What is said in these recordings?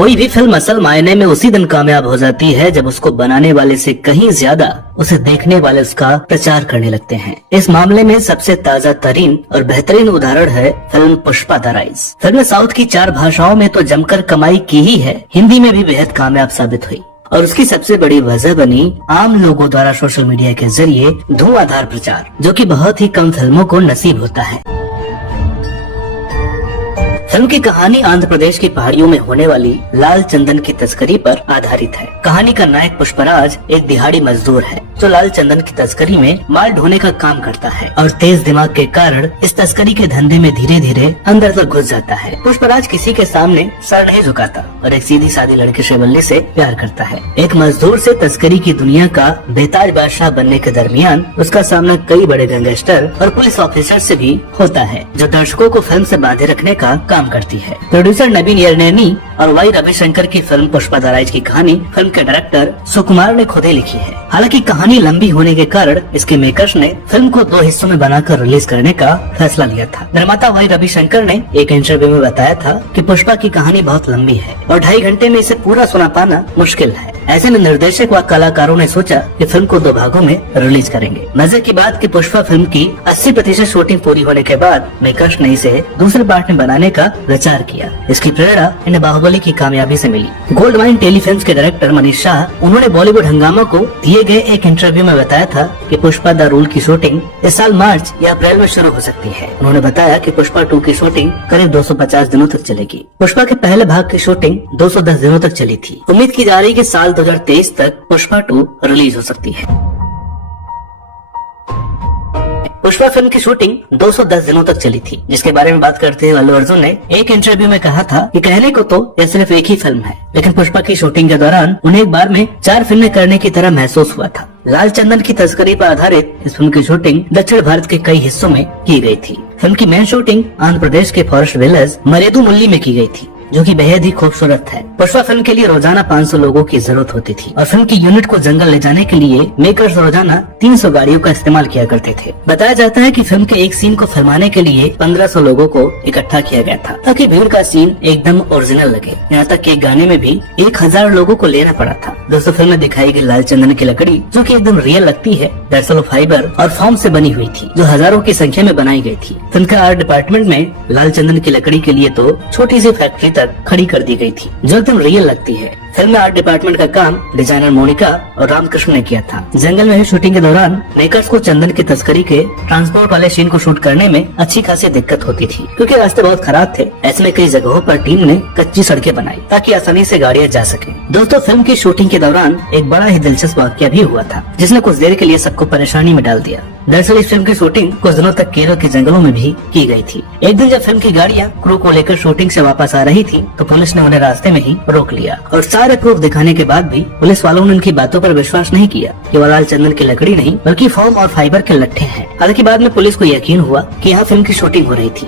कोई भी फिल्म असल मायने में उसी दिन कामयाब हो जाती है जब उसको बनाने वाले से कहीं ज्यादा उसे देखने वाले उसका प्रचार करने लगते हैं। इस मामले में सबसे ताजा तरीन और बेहतरीन उदाहरण है film Pushpa the rise. Film south की 4 भाषाओं में तो जमकर कमाई की ही है, हिंदी में भी बेहद कामयाब साबित हुई और उसकी सबसे बड़ी वजह बनी आम लोगों द्वारा सोशल मीडिया के जरिए धुआंधार प्रचार, जो कि बहुत ही कम फिल्मों को नसीब होता है। फिल्म की कहानी आंध्र प्रदेश की पहाड़ियों में होने वाली लाल चंदन की तस्करी पर आधारित है। कहानी का नायक पुष्पराज एक दिहाड़ी मजदूर है जो लाल चंदन की तस्करी में माल ढोने का काम करता है और तेज दिमाग के कारण इस तस्करी के धंधे में धीरे धीरे अंदर तक घुस जाता है। पुष्पराज किसी के सामने सर नहीं झुकाता और एक सीधी सादी लड़की शेवल्ली से प्यार करता है। एक मजदूर से तस्करी की दुनिया का बेताज बादशाह बनने के दरमियान उसका सामना कई बड़े गैंगस्टर और पुलिस ऑफिसर से भी होता है, जो दर्शकों को फिल्म से बांधे रखने का काम करती है। प्रोड्यूसर नवीन यरनेनी और वाई रविशंकर की फिल्म पुष्पा द राइज की कहानी फिल्म के डायरेक्टर सुकुमार ने खुद ही लिखी है। हालांकि कहानी लंबी होने के कारण इसके मेकर्स ने फिल्म को 2 हिस्सों में बनाकर रिलीज करने का फैसला लिया था। निर्माता वाई रविशंकर ने एक इंटरव्यू में बताया था कि पुष्पा की कहानी बहुत लंबी है और 2.5 घंटे में इसे पूरा सुना पाना मुश्किल है। ऐसे में निर्देशक व कलाकारों ने सोचा कि फिल्म को 2 भागों में रिलीज करेंगे। मजे की बात कि पुष्पा फिल्म की 80% शूटिंग पूरी होने के बाद मेकर्स ने इसे दूसरे पार्ट में बनाने का विचार किया। इसकी प्रेरणा इन्हें बाहुबली की कामयाबी से मिली। गोल्ड माइन टेलीफिल्म्स के डायरेक्टर मनीष शाह, उन्होंने बॉलीवुड हंगामा को दिए गए एक इंटरव्यू में बताया था कि पुष्पा द रूल की शूटिंग इस साल मार्च या अप्रैल में शुरू हो सकती है। उन्होंने बताया कि पुष्पा 2 की शूटिंग करीब 250 दिनों तक चलेगी। पुष्पा के पहले भाग की शूटिंग 210 दिनों तक चली थी। उम्मीद की जा रही कि साल 2023 तक पुष्पा 2 रिलीज हो सकती है। पुष्पा फिल्म की शूटिंग 210 दिनों तक चली थी, जिसके बारे में बात करते हुए अल्लू अर्जुन ने एक इंटरव्यू में कहा था कि कहने को तो यह सिर्फ एक ही फिल्म है, लेकिन पुष्पा की शूटिंग के दौरान उन्हें एक बार में 4 फिल्में करने की तरह महसूस हुआ था। लाल चंदन की तस्करी पर आधारित इस फिल्म की शूटिंग दक्षिण भारत के कई हिस्सों में की गई थी। फिल्म की मेन शूटिंग आंध्र प्रदेश के फॉरेस्ट विलेज मरेदुमुल्ली में की गई थी, जो कि बेहद ही खूबसूरत है। पुष्पा फिल्म के लिए रोजाना 500 लोगों की जरूरत होती थी और फिल्म की यूनिट को जंगल ले जाने के लिए मेकर्स रोजाना 300 गाड़ियों का इस्तेमाल किया करते थे। बताया जाता है कि फिल्म के एक सीन को फिल्माने के लिए 1500 लोगों को इकट्ठा किया गया था ताकि भीड़ का सीन एकदम ओरिजिनल लगे। यहाँ तक कि एक गाने में भी 1000 लोगों को लेना पड़ा था। दोस्तों, फिल्म में दिखाई गई लाल चंदन की लकड़ी, जो कि एकदम रियल लगती है, दरअसल फाइबर और फॉर्म से बनी हुई थी, जो हजारों की संख्या में बनाई गई थी। फिल्म के आर्ट डिपार्टमेंट में लाल चंदन की लकड़ी के लिए तो छोटी सी फैक्ट्री तक खड़ी कर दी गई थी, जो एकदम रियल लगती है। फिल्म में आर्ट डिपार्टमेंट का काम डिजाइनर मोनिका और रामकृष्ण ने किया था। जंगल में शूटिंग के दौरान मेकर्स को चंदन की तस्करी के ट्रांसपोर्ट वाले सीन को शूट करने में अच्छी खासी दिक्कत होती थी, क्योंकि रास्ते बहुत खराब थे। ऐसे में कई जगहों पर टीम ने कच्ची सड़कें बनाई ताकि आसानी से गाड़ियां जा सके। दोस्तों, फिल्म की शूटिंग के दौरान एक बड़ा ही दिलचस्प वाकया भी हुआ था, जिसने कुछ देर के लिए सबको परेशानी में डाल दिया। दरअसल इस फिल्म की शूटिंग कुछ दिनों तक केरल के जंगलों में भी की गई थी। एक दिन जब फिल्म की गाड़ियां क्रू को लेकर शूटिंग से वापस आ रही थी, तो पुलिस ने उन्हें रास्ते में ही रोक लिया और सारे प्रूफ दिखाने के बाद भी पुलिस वालों ने उनकी बातों पर विश्वास नहीं किया कि वो लाल चंदन की लकड़ी नहीं बल्कि फोम और फाइबर के लट्ठे हैं। हालांकि बाद में पुलिस को यकीन हुआ कि यहाँ फिल्म की शूटिंग हो रही थी।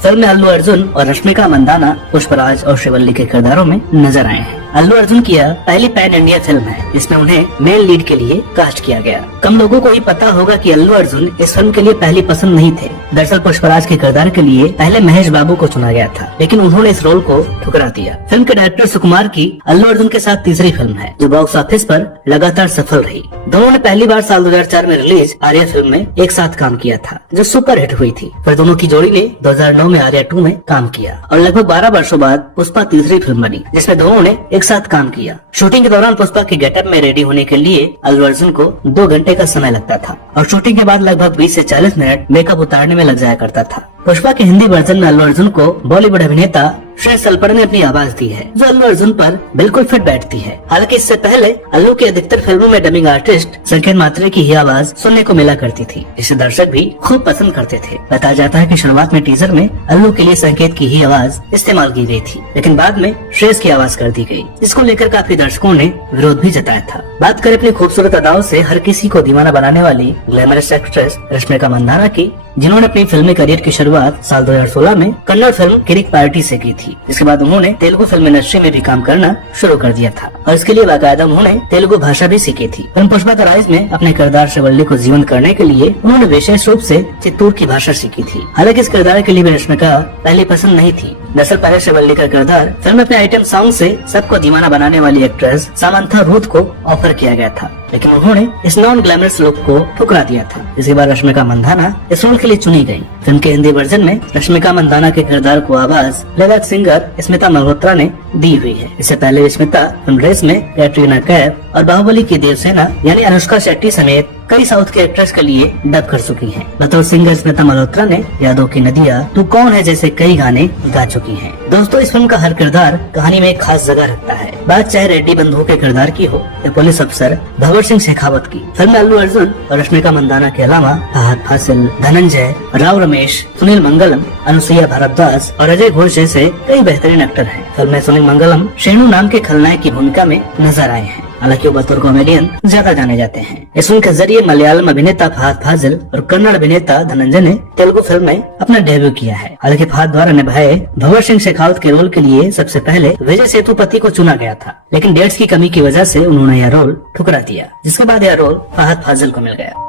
फिल्म में अल्लू अर्जुन और रश्मिका मंदाना पुष्पराज और शिवल्ली के किरदारों में नजर आए हैं। अल्लू अर्जुन की यह पहली पैन इंडिया फिल्म है जिसमें उन्हें मेन लीड के लिए कास्ट किया गया। कम लोगों को ही पता होगा कि अल्लू अर्जुन इस फिल्म के लिए पहली पसंद नहीं थे। दरअसल पुष्पराज के किरदार के लिए पहले महेश बाबू को चुना गया था, लेकिन उन्होंने इस रोल को ठुकरा दिया। फिल्म के डायरेक्टर सुकुमार की अल्लू अर्जुन के साथ तीसरी फिल्म है, जो बॉक्स ऑफिस पर लगातार सफल रही। दोनों ने पहली बार साल 2004 में रिलीज आर्या फिल्म में एक साथ काम किया था, जो सुपर हिट हुई थी। फिर दोनों की जोड़ी ने 2009 में आर्या 2 में काम किया और लगभग 12 वर्षों बाद पुष्पा तीसरी फिल्म बनी, जिसमें दोनों ने एक साथ काम किया। शूटिंग के दौरान पुष्पा के गेटअप में रेडी होने के लिए अल्लू अर्जुन को 2 घंटे का समय लगता था और शूटिंग के बाद लगभग 20 से 40 मिनट मेकअप उतारने में लग जाया करता था। पुष्पा के हिंदी वर्जन में अल्लू अर्जुन को बॉलीवुड अभिनेता श्रेय सल्पर ने अपनी आवाज दी है, जो अल्लू अर्जुन पर बिल्कुल फिट बैठती है। हालांकि इससे पहले अल्लू की अधिकतर फिल्मों में डबिंग आर्टिस्ट संकेत मात्रे की ही आवाज सुनने को मिला करती थी, जिसे दर्शक भी खूब पसंद करते थे। बताया जाता है कि शुरुआत में टीजर में अल्लू के लिए संकेत की ही आवाज इस्तेमाल की गई थी, लेकिन बाद में श्रेयस की आवाज कर दी गई। इसको लेकर काफी दर्शकों ने विरोध भी जताया था। बात करें अपनी खूबसूरत अदाओं से हर किसी को दीवाना बनाने वाली ग्लैमरस एक्ट्रेस रश्मिका मंदाना की, जिन्होंने अपनी फिल्मी करियर की शुरुआत साल 2016 में कन्नड़ फिल्म किरिक पार्टी से की थी। इसके बाद उन्होंने तेलुगु फिल्म इंडस्ट्री में भी काम करना शुरू कर दिया था और इसके लिए बाकायदा उन्होंने तेलुगु भाषा भी सीखी थी। फिल्म पुष्पा द राइज में अपने किरदार शिवल्ली को जीवंत करने के लिए उन्होंने विशेष रूप से चित्तूर की भाषा सीखी थी। हालांकि इस किरदार के लिए भी रश्मिका पहली पसंद नहीं थी। दरअसल पैरिस शेवल्ली का किरदार फिल्म अपने आइटम सॉन्ग से सबको दीवाना बनाने वाली एक्ट्रेस सामंथा रूथ को ऑफर किया गया था, लेकिन उन्होंने इस नॉन ग्लैमरस लुक को ठुकरा दिया था। इसके बाद रश्मिका मंदाना इस रोल के लिए चुनी गयी। फिल्म के हिंदी वर्जन में रश्मिका मंदाना के किरदार को आवाज लेवैक सिंगर स्मिता मल्होत्रा ने दी हुई है। इससे पहले स्मिता फिल्म रेस में कैटरीना कैफ और बाहुबली की देवसेना यानी अनुष्का शेट्टी समेत कई साउथ के एक्ट्रेस के लिए डब कर चुकी हैं। बतौर सिंगर स्मिता मल्होत्रा ने यादों की नदियाँ, तू कौन है जैसे कई गाने गा चुकी हैं। दोस्तों, इस फिल्म का हर किरदार कहानी में एक खास जगह रखता है। बात चाहे रेड्डी बंधुओं के किरदार की हो या पुलिस अफसर भगत सिंह शेखावत की। फिल्म में अल्लू अर्जुन और रश्मिका मंदाना के अलावा फहद फासिल, धनंजय, राव रमेश, सुनील मंगलम, अनुसुईया भारद्वाज और अजय घोष जैसे कई बेहतरीन एक्टर हैं। फिल्म में सुनील मंगलम शेणु नाम के खलनायक की भूमिका में नजर आए हैं। हालांकि वो बतौर कॉमेडियन ज्यादा जाने जाते हैं। इस फिल्म के जरिए मलयालम अभिनेता फहद फासिल और कन्नड़ अभिनेता धनंजय ने तेलुगु फिल्म में अपना डेब्यू किया है। हालांकि फहद द्वारा निभाए भगत सिंह शेखावत के रोल के लिए सबसे पहले विजय सेतुपति को चुना गया था, लेकिन डेट्स की कमी की वजह से उन्होंने यह रोल ठुकरा दिया, जिसके बाद यह रोल फहद फासिल को मिल गया।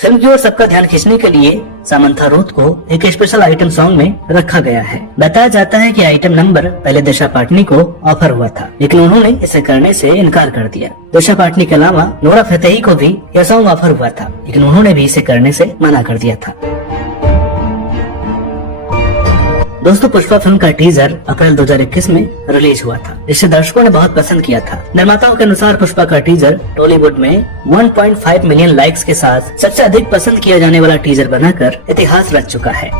फिल्म की ओर सबका ध्यान खींचने के लिए सामंथा रूथ को एक स्पेशल आइटम सॉन्ग में रखा गया है। बताया जाता है कि आइटम नंबर पहले दिशा पाटनी को ऑफर हुआ था, लेकिन उन्होंने इसे करने से इनकार कर दिया। दिशा पाटनी के अलावा नोरा फतेही को भी यह सॉन्ग ऑफर हुआ था, लेकिन उन्होंने भी इसे करने से मना कर दिया था। दोस्तों, पुष्पा फिल्म का टीजर अप्रैल 2021 में रिलीज हुआ था, जिसे दर्शकों ने बहुत पसंद किया था। निर्माताओं के अनुसार पुष्पा का टीजर टॉलीवुड में 1.5 मिलियन लाइक्स के साथ सबसे अधिक पसंद किया जाने वाला टीजर बनाकर इतिहास रच चुका है।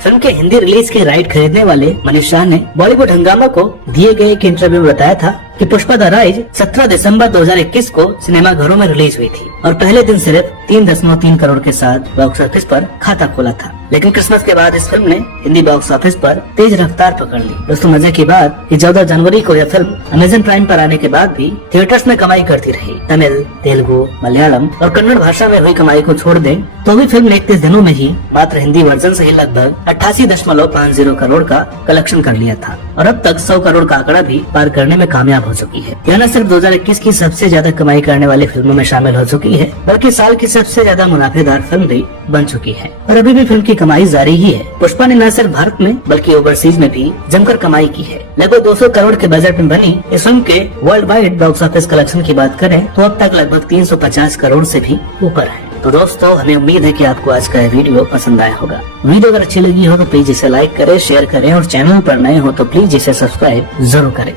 फिल्म के हिंदी रिलीज के राइट खरीदने वाले मनीष शाह ने बॉलीवुड हंगामा को दिए गए एक इंटरव्यू में बताया था कि पुष्पा द राइज 17 दिसंबर 2021 को सिनेमाघरों में रिलीज हुई थी और पहले दिन सिर्फ 3.3 करोड़ के साथ बॉक्स ऑफिस पर खाता खोला था। लेकिन क्रिसमस के बाद इस फिल्म ने हिंदी बॉक्स ऑफिस पर तेज रफ्तार पकड़ ली। दोस्तों, मजे की बात कि 14 जनवरी को यह फिल्म अमेजन प्राइम पर आने के बाद भी थिएटर्स में कमाई करती रही। तमिल, तेलुगु, मलयालम और कन्नड़ भाषा में हुई कमाई को छोड़ दें तो भी फिल्म ने 31 दिनों में ही मात्र हिंदी वर्जन से ही लगभग 88.50 करोड़ का कलेक्शन कर लिया था और अब तक 100 करोड़ का आंकड़ा भी पार करने में कामयाब हो चुकी है। यह न सिर्फ 2021 की सबसे ज्यादा कमाई करने वाली फिल्मों में शामिल हो चुकी है, बल्कि साल की सबसे ज्यादा मुनाफेदार फिल्म भी बन चुकी है और अभी भी फिल्म की कमाई जारी ही है। पुष्पा ने न सिर्फ भारत में बल्कि ओवरसीज में भी जमकर कमाई की है। लगभग 200 करोड़ के बजट में बनी इस फिल्म के world wide box office collection की बात करें तो अब तक लगभग 350 करोड़ से भी ऊपर है। तो दोस्तों, हमें उम्मीद है कि आपको आज का वीडियो पसंद आया होगा। वीडियो अगर अच्छी लगी हो तो प्लीज इसे लाइक करें, शेयर करें और चैनल पर नए हो तो प्लीज इसे सब्सक्राइब जरूर करें।